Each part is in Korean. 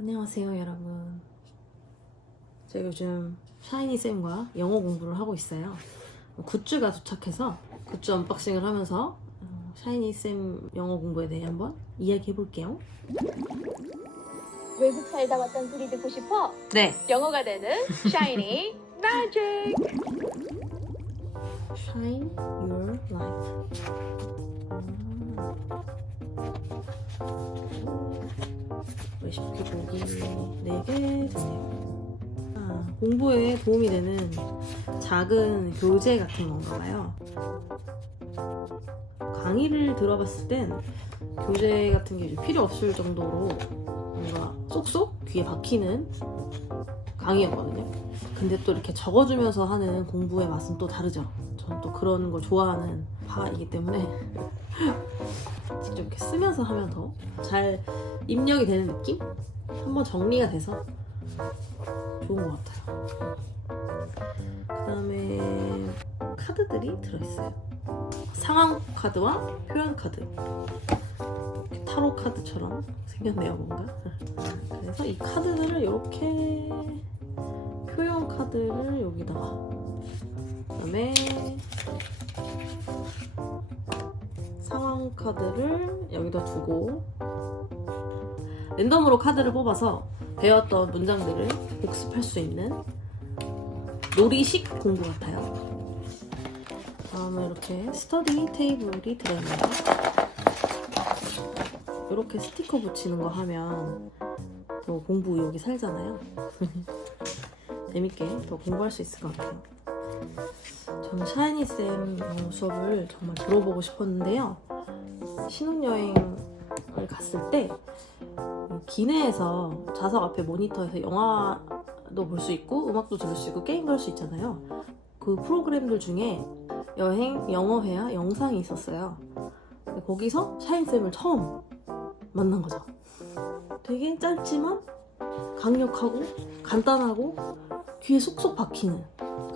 안녕하세요, 여러분. 제가 요즘 샤이니 쌤과 영어 공부를 하고 있어요. 굿즈가 도착해서 굿즈 언박싱을 하면서 어, 샤이니 쌤 영어 공부에 대해 한번 이야기해 볼게요. 외국 살다 왔던 소리 듣고 싶어? 네. 영어가 되는. Shine your light. 레시피 보기 4개 되네요. 아, 공부에 도움이 되는 작은 교재 같은 건가 봐요. 강의를 들어봤을 땐 교재 같은 게 필요 없을 정도로 뭔가 쏙쏙 귀에 박히는 강의였거든요. 근데 또 이렇게 적어주면서 하는 공부의 맛은 또 다르죠. 저는 또 그런 걸 좋아하는 파이기 때문에 직접 이렇게 쓰면서 하면 더 잘 입력이 되는 느낌? 한번 정리가 돼서 좋은 것 같아요. 그 다음에 카드들이 들어있어요. 상황 카드와 표현 카드. 타로 카드처럼 생겼네요, 뭔가. 그래서 이 카드들을 이렇게 표현 카드를 여기다가 그다음에 상황 카드를 여기다 두고 랜덤으로 카드를 뽑아서 배웠던 문장들을 복습할 수 있는 놀이식 공부 같아요. 다음에 이렇게 스터디 테이블이 들어있네요. 이렇게 스티커 붙이는 거 하면 또 공부 의욕이 살잖아요. 재밌게 더 공부할 수 있을 것 같아요. 저는 샤이니 쌤 수업을 정말 들어보고 싶었는데요. 신혼여행을 갔을 때 기내에서 좌석 앞에 모니터에서 영화도 볼 수 있고 음악도 들을 수 있고 게임도 할 수 있잖아요. 그 프로그램들 중에 여행 영어 회화 영상이 있었어요. 거기서 샤이니 쌤을 처음 만난 거죠. 되게 짧지만 강력하고 간단하고 귀에 쏙쏙 박히는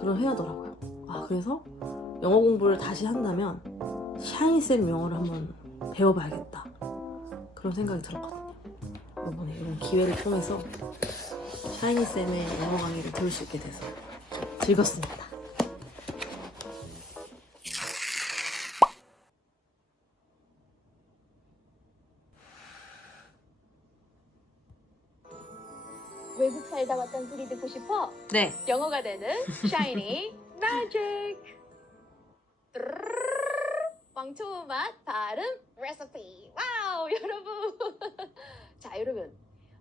그런 회화더라고요. 아 그래서 영어 공부를 다시 한다면 샤이니 쌤 영어를 한번 배워봐야겠다 그런 생각이 들었거든요. 이번에 이런 기회를 통해서 샤이니 쌤의 영어 강의를 들을 수 있게 돼서 즐겁습니다. 외국 살다 왔던 소리 듣고 싶어? 네. 영어가 되는 Shiny Magic. 왕초보 맛 발음 레시피. 와우, 여러분. 자, 여러분.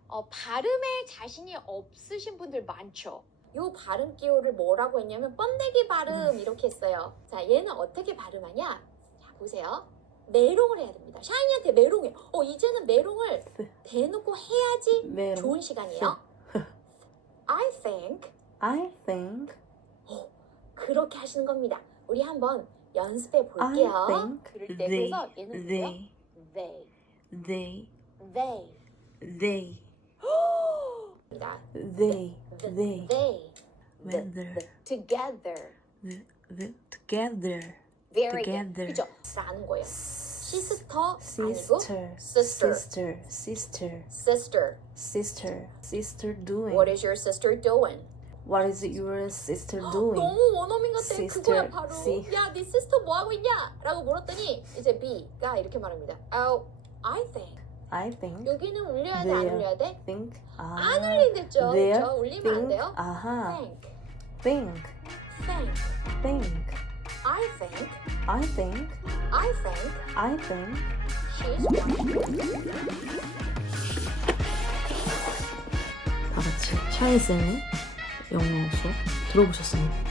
어, 발음에 자신이 없으신 분들 많죠. 요 발음 기호를 뭐라고 했냐면 번데기 발음 이렇게 했어요. 자, 얘는 어떻게 발음하냐? 자, 보세요. 메롱을 해야 됩니다. 샤이니한테 메롱해. 어, 이제는 메롱을 네. 대놓고 해야지 메롱. 좋은 시간이에요. I think I think 그렇게 하시는 겁니다. 우리 한번 연습해 I 볼게요. think 그럴 때 they 그래서 얘는 they they they they they 입니다. they The- they they the together the, the, together very Together. good. 그죠? 라는 거예요. 시스터 아니고 sister sister. sister sister sister. sister sister doing What is your sister doing? what is your sister doing 너무 원어민 같아. Sister, 그거야 바로. see. 야, 네 sister 뭐 하고 있냐? 라고 물었더니 이제 B가 이렇게 말합니다. Oh, I think. I think 여기는 울려야 돼, 안 There. 울려야 돼? think 아 안 울린댔죠. there, 저 울리면 안 think 돼요. 아하 Think, think think. think I think, I think I think I think she's. 다 같이 샤이 쌤의 영어 수업 들어보셨습니다.